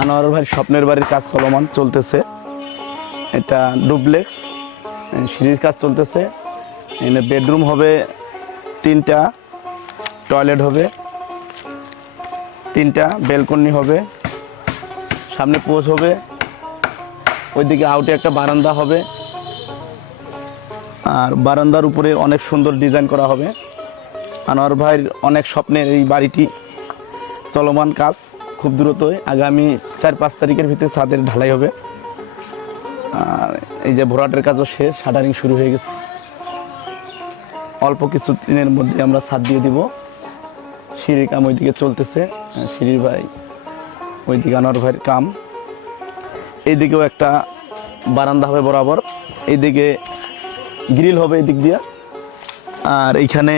আনোয়ার ভাই স্বপ্নের বাড়ির কাজ চলমান চলতেছে। এটা ডুপ্লেক্স সিঁড়ির কাজ চলতেছে। এখানে বেডরুম হবে তিনটা, টয়লেট হবে তিনটা, বেলকনি হবে, সামনে পোজ হবে, ওইদিকে আউটে একটা বারান্দা হবে। আর বারান্দার উপরে অনেক সুন্দর ডিজাইন করা হবে। আনোয়ার ভাইয়ের অনেক স্বপ্নের এই বাড়িটি চলমান কাজ। খুব দ্রুতই। আগামী চার পাঁচ তারিখের ভিতরে ছাদের ঢালাই হবে। আর এই যে ভরাটের কাজও শেষ, শাটারিং শুরু হয়ে গেছে। অল্প কিছু দিনের মধ্যে আমরা ছাদ দিয়ে দিব। সিঁড়ির কাম ওইদিকে চলতেছে। সিঁড়ির ভাই, ওইদিকে আনোয়ার ভাইয়ের কাম। এইদিকেও একটা বারান্দা হবে বরাবর। এইদিকে গ্রিল হবে এই দিক দিয়ে। আর এইখানে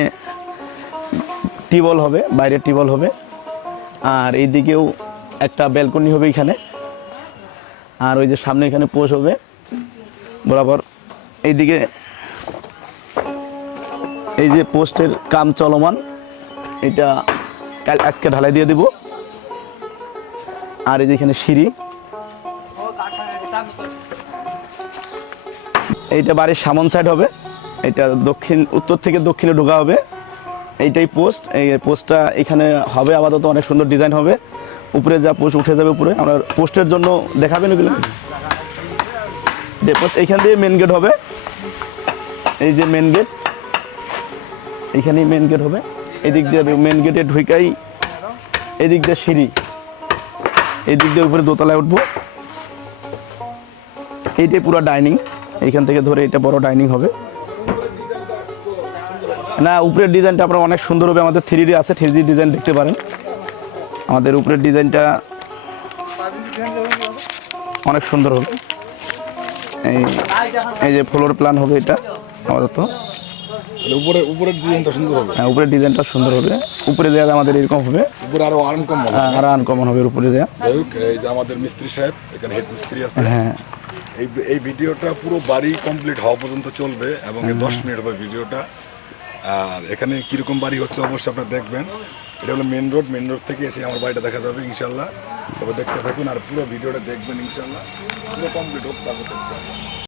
টিবল হবে, বাইরে টিবল হবে। আর এইদিকেও একটা ব্যালকনি হবে এখানে। আর ওই যে সামনে এখানে পোষ হবে। বরাবর এইদিকে এই যে পোস্টের কাম চলমান, এটা কাল আজকে ঢালাই দিয়ে দিব। আর এই যে এখানে সিঁড়ি। এইটা বাড়ির সামন সাইড হবে। এটা দক্ষিণ, উত্তর থেকে দক্ষিণে ঢোকা হবে। এইটাই পোস্ট। এই পোস্টটা এখানে হবে, আপাতত অনেক সুন্দর ডিজাইন হবে। উপরে যা পোস্ট উঠে যাবে উপরে, আমরা পোস্টের জন্য দেখাবেন ওগুলো। পোস্ট এইখান দিয়ে মেন গেট হবে। এই যে মেন গেট এইখানেই মেন গেট হবে। এদিক দিয়ে মেন গেটে ঢুকাই, এদিক দিয়ে সিঁড়ি। এদিক দিয়ে উপরে দোতলায় উঠবো। এইটাই পুরো ডাইনিং এইখান থেকে ধরে এটা বড় ডাইনিং হবে। না উপরের ডিজাইনটা আপনার অনেক সুন্দর হবে আমাদের থ্রি ডি আছে থ্রি ডি ডিজাইন দেখতে পারেন। আমাদের উপরের ডিজাইনটা অনেক সুন্দর হবে। এই এই যে ফ্লোর প্ল্যান হবে এটা আপাতত। উপরে উপরের ডিজাইনটা সুন্দর হবে। হ্যাঁ উপরের ডিজাইনটা সুন্দর হবে। উপরে আমাদের এরকম হবে। উপরে আরও হবে। আর- আনকমন হবে উপরে এই যে আমাদের মিস্ত্রি সাহেব এখানে হেড মিস্ত্রি আছে। হ্যাঁ। এই এই ভিডিওটা পুরো বাড়ি কমপ্লিট হওয়া পর্যন্ত চলবে এবং দশ মিনিট হবে ভিডিওটা। আর এখানে কীরকম বাড়ি হচ্ছে অবশ্যই আপনারা দেখবেন। এটা হলো মেন রোড মেন রোড থেকে এসে আমার বাড়িটা দেখা যাবে ইনশাল্লাহ সবাই দেখতে থাকুন আর পুরো ভিডিওটা দেখবেন ইনশাল্লাহ পুরো কমপ্লিট হোক, তারপর।